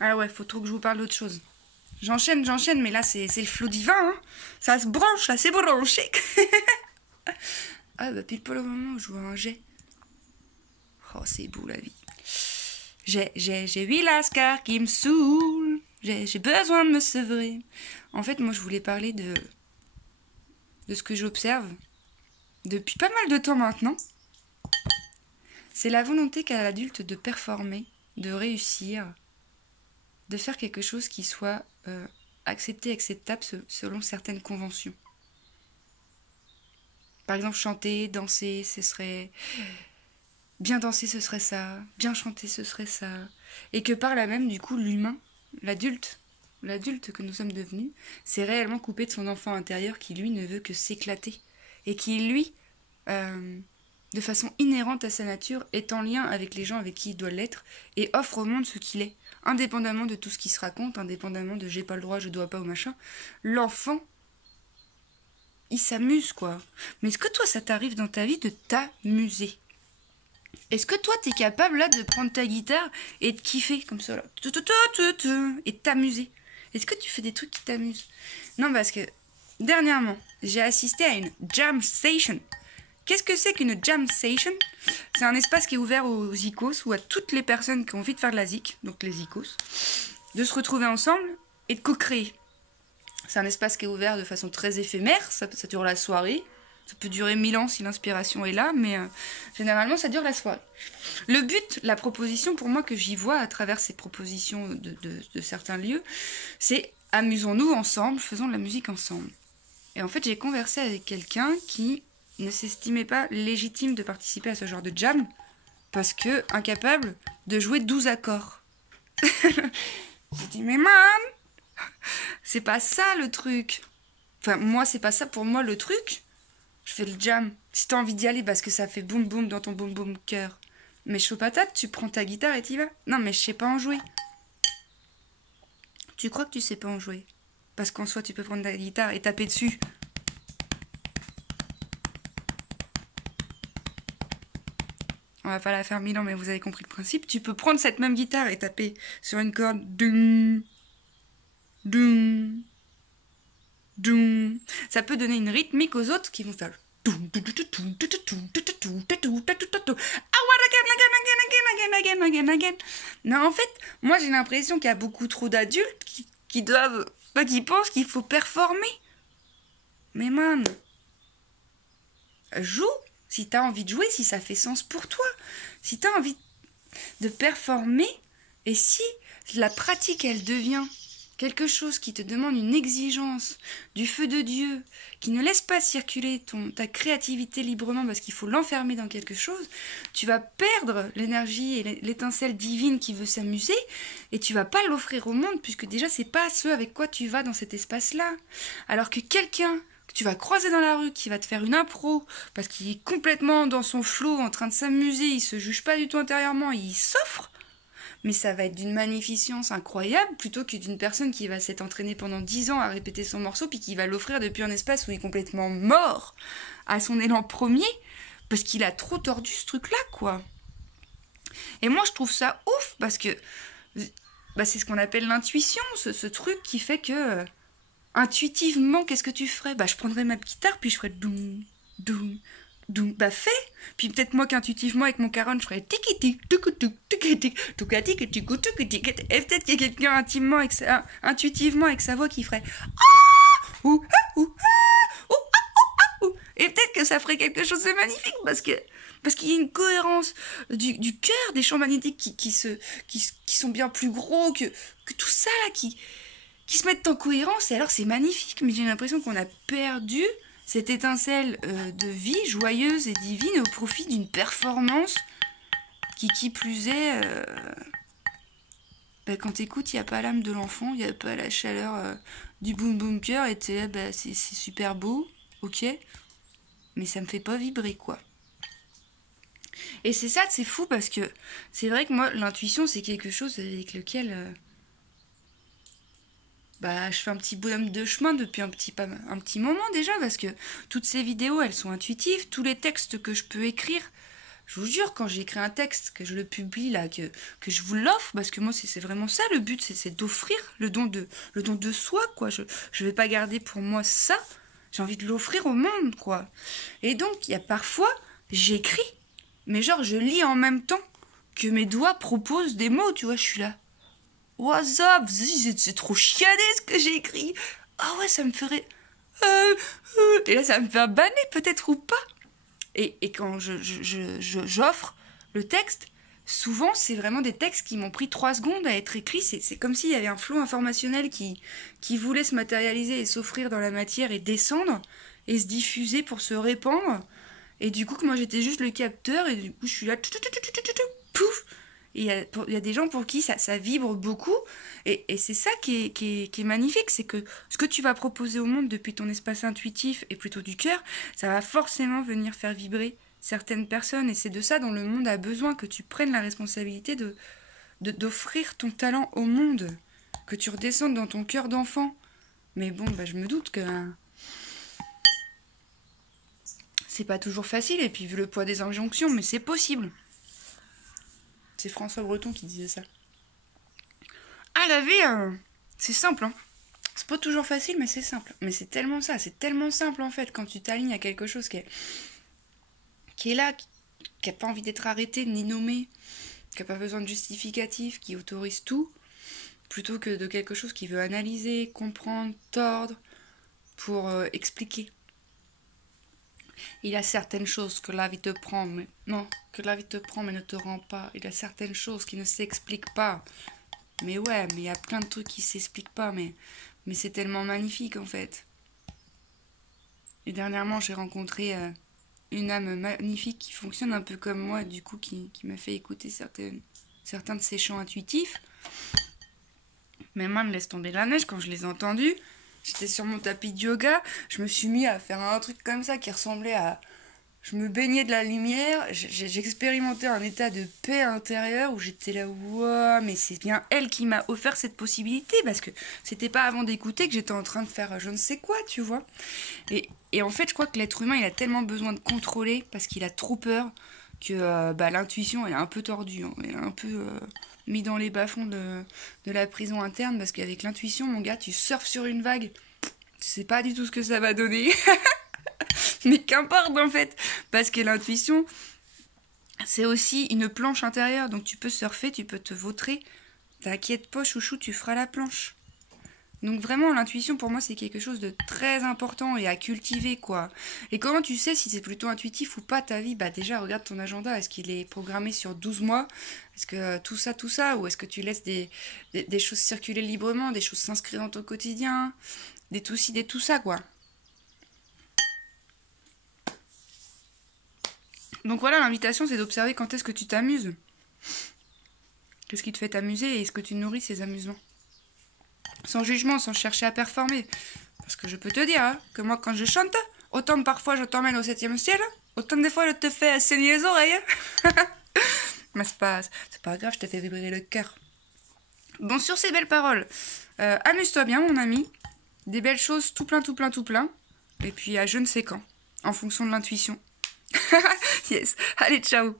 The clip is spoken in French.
Ah ouais, faut trop que je vous parle d'autre chose. J'enchaîne, mais là, c'est le flot divin, hein. Ça se branche, là, c'est branché. Ah, bah, pile poil au moment où je vois un jet. Oh, c'est beau, la vie. J'ai 8 lascars qui me saoulent. J'ai besoin de me sevrer. En fait, moi, je voulais parler de ce que j'observe depuis pas mal de temps maintenant. C'est la volonté qu'a l'adulte de performer, de réussir, de faire quelque chose qui soit accepté, acceptable selon certaines conventions. Par exemple, chanter, danser, ce serait... Bien danser, ce serait ça. Bien chanter, ce serait ça. Et que par là même, du coup, l'humain, l'adulte que nous sommes devenus, s'est réellement coupé de son enfant intérieur qui, lui, ne veut que s'éclater. Et qui, lui, de façon inhérente à sa nature, est en lien avec les gens avec qui il doit l'être et offre au monde ce qu'il est. Indépendamment de tout ce qui se raconte, indépendamment de j'ai pas le droit, je dois pas ou machin, l'enfant, il s'amuse, quoi. Mais est-ce que toi, ça t'arrive dans ta vie de t'amuser ? Est-ce que toi, t'es capable, là, de prendre ta guitare et de kiffer, comme ça, là, et de t'amuser ? Est-ce que tu fais des trucs qui t'amusent ? Non, parce que, dernièrement, j'ai assisté à une jam session. Qu'est-ce que c'est qu'une jam session ? C'est un espace qui est ouvert aux icos ou à toutes les personnes qui ont envie de faire de la zik, donc les icos, de se retrouver ensemble et de co-créer. C'est un espace qui est ouvert de façon très éphémère, ça dure la soirée. Ça peut durer 1000 ans si l'inspiration est là, mais généralement ça dure la soirée. Le but, la proposition pour moi que j'y vois à travers ces propositions de certains lieux, c'est amusons-nous ensemble, faisons de la musique ensemble. Et en fait, j'ai conversé avec quelqu'un qui ne s'estimait pas légitime de participer à ce genre de jam parce que incapable de jouer 12 accords. J'ai dit, mais man, c'est pas ça le truc. Enfin, moi, c'est pas ça pour moi le truc. Je fais le jam. Si t'as envie d'y aller parce que ça fait boum boum dans ton boum boum cœur. Mais chaud patate, tu prends ta guitare et t'y vas. Non, mais je sais pas en jouer. Tu crois que tu sais pas en jouer ? Parce qu'en soi, tu peux prendre ta guitare et taper dessus. On va pas la faire 1000 ans, mais vous avez compris le principe. Tu peux prendre cette même guitare et taper sur une corde. Doum, doum, doum. Ça peut donner une rythmique aux autres qui vont faire... Non, en fait, moi j'ai l'impression qu'il y a beaucoup trop d'adultes qui doivent... qui pensent qu'il faut performer. Mais man, joue si t'as envie de jouer, si ça fait sens pour toi. Si t'as envie de performer, et si la pratique, elle devient quelque chose qui te demande une exigence du feu de Dieu, qui ne laisse pas circuler ta créativité librement parce qu'il faut l'enfermer dans quelque chose, tu vas perdre l'énergie et l'étincelle divine qui veut s'amuser et tu vas pas l'offrir au monde puisque déjà c'est pas ce avec quoi tu vas dans cet espace-là. Alors que quelqu'un que tu vas croiser dans la rue, qui va te faire une impro parce qu'il est complètement dans son flow, en train de s'amuser, il se juge pas du tout intérieurement, il s'offre. Mais ça va être d'une magnificence incroyable plutôt que d'une personne qui va s'être entraînée pendant 10 ans à répéter son morceau puis qui va l'offrir depuis un espace où il est complètement mort à son élan premier parce qu'il a trop tordu ce truc-là, quoi. Et moi, je trouve ça ouf parce que c'est ce qu'on appelle l'intuition, ce truc qui fait que intuitivement, qu'est-ce que tu ferais ? Je prendrais ma guitare puis je ferais doum, doum, doum, fais. Puis peut-être moi qu'intuitivement avec mon caron je ferais tiki tic tuk tuk tuk tuk tuk tuk tuk tuk tuk. Et peut-être qu'il y a quelqu'un intuitivement avec sa voix qui ferait ah ou ah ou ah ou ah ou. Et peut-être que ça ferait quelque chose de magnifique parce qu'il y a une cohérence du cœur des champs magnétiques qui sont bien plus gros que tout ça là qui se mettent en cohérence. Et alors c'est magnifique, mais j'ai l'impression qu'on a perdu cette étincelle de vie joyeuse et divine au profit d'une performance qui plus est... quand t'écoutes, il n'y a pas l'âme de l'enfant, il n'y a pas la chaleur du boom boom cœur, et t'es là, c'est super beau, ok, mais ça me fait pas vibrer, quoi. Et c'est ça, c'est fou, parce que c'est vrai que moi, l'intuition, c'est quelque chose avec lequel... je fais un petit bonhomme de chemin depuis un petit moment déjà, parce que toutes ces vidéos, elles sont intuitives. Tous les textes que je peux écrire Je vous jure, quand j'écris un texte, que je le publie, là, que je vous l'offre, parce que moi, c'est vraiment ça, le but, c'est d'offrir le don de soi, quoi. Je vais pas garder pour moi ça, j'ai envie de l'offrir au monde, quoi. Et donc, il y a parfois, j'écris, mais genre, je lis en même temps que mes doigts proposent des mots, tu vois, je suis là. What's up? C'est trop chiadé ce que j'ai écrit. Ah ouais, ça me ferait... Et là, ça me fait un banner, peut-être, ou pas. Et quand j'offre le texte, souvent, c'est vraiment des textes qui m'ont pris 3 secondes à être écrits. C'est comme s'il y avait un flot informationnel qui voulait se matérialiser et s'offrir dans la matière et descendre et se diffuser pour se répandre. Et du coup, que moi, j'étais juste le capteur et du coup, je suis là, pouf. Et il y a des gens pour qui ça vibre beaucoup. Et c'est ça qui est magnifique, c'est que ce que tu vas proposer au monde depuis ton espace intuitif et plutôt du cœur, ça va forcément venir faire vibrer certaines personnes. Et c'est de ça dont le monde a besoin, que tu prennes la responsabilité d'offrir ton talent au monde, que tu redescendes dans ton cœur d'enfant. Mais bon, je me doute que... c'est pas toujours facile, et puis vu le poids des injonctions, mais c'est possible. C'est François Breton qui disait ça. Ah, la vie, c'est simple, hein. C'est pas toujours facile, mais c'est simple. Mais c'est tellement ça, c'est tellement simple en fait, quand tu t'alignes à quelque chose qui est là, qui a pas envie d'être arrêté, ni nommé, qui a pas besoin de justificatif, qui autorise tout, plutôt que de quelque chose qui veut analyser, comprendre, tordre, pour expliquer. Il y a certaines choses que la vie te prend, mais non, que la vie te prend mais ne te rend pas. Il y a certaines choses qui ne s'expliquent pas. Mais ouais, mais il y a plein de trucs qui s'expliquent pas, mais c'est tellement magnifique en fait. Et dernièrement, j'ai rencontré une âme magnifique qui fonctionne un peu comme moi, du coup, qui m'a fait écouter certains de ses chants intuitifs. Mes mains ne laissent tomber la neige quand je les ai entendus. J'étais sur mon tapis de yoga, je me suis mis à faire un truc comme ça qui ressemblait à... Je me baignais de la lumière, j'expérimentais un état de paix intérieure où j'étais là, wow, mais c'est bien elle qui m'a offert cette possibilité, parce que c'était pas avant d'écouter que j'étais en train de faire je ne sais quoi, tu vois. Et en fait, je crois que l'être humain, il a tellement besoin de contrôler, parce qu'il a trop peur, que l'intuition, elle est un peu tordue, hein. Elle est un peu... mis dans les bas-fonds de la prison interne, parce qu'avec l'intuition, mon gars, tu surfes sur une vague. Tu sais pas du tout ce que ça va donner. Mais qu'importe, en fait. Parce que l'intuition, c'est aussi une planche intérieure. Donc tu peux surfer, tu peux te vautrer. T'inquiète pas, chouchou, tu feras la planche. Donc vraiment, l'intuition, pour moi, c'est quelque chose de très important et à cultiver, quoi. Et comment tu sais si c'est plutôt intuitif ou pas ta vie? Déjà, regarde ton agenda. Est-ce qu'il est programmé sur 12 mois? Est-ce que tout ça? Ou est-ce que tu laisses des choses circuler librement, des choses s'inscrire dans ton quotidien? Des tout ci, des tout ça, quoi. Donc voilà, l'invitation, c'est d'observer quand est-ce que tu t'amuses. Qu'est-ce qui te fait t'amuser et est-ce que tu nourris ces amusements? Sans jugement, sans chercher à performer. Parce que je peux te dire que moi, quand je chante, autant parfois je t'emmène au 7e ciel, autant des fois je te fais saigner les oreilles. Mais c'est pas grave, je te fais vibrer le cœur. Bon, sur ces belles paroles, amuse-toi bien, mon ami. Des belles choses, tout plein. Et puis à je ne sais quand, en fonction de l'intuition. Yes, allez, ciao.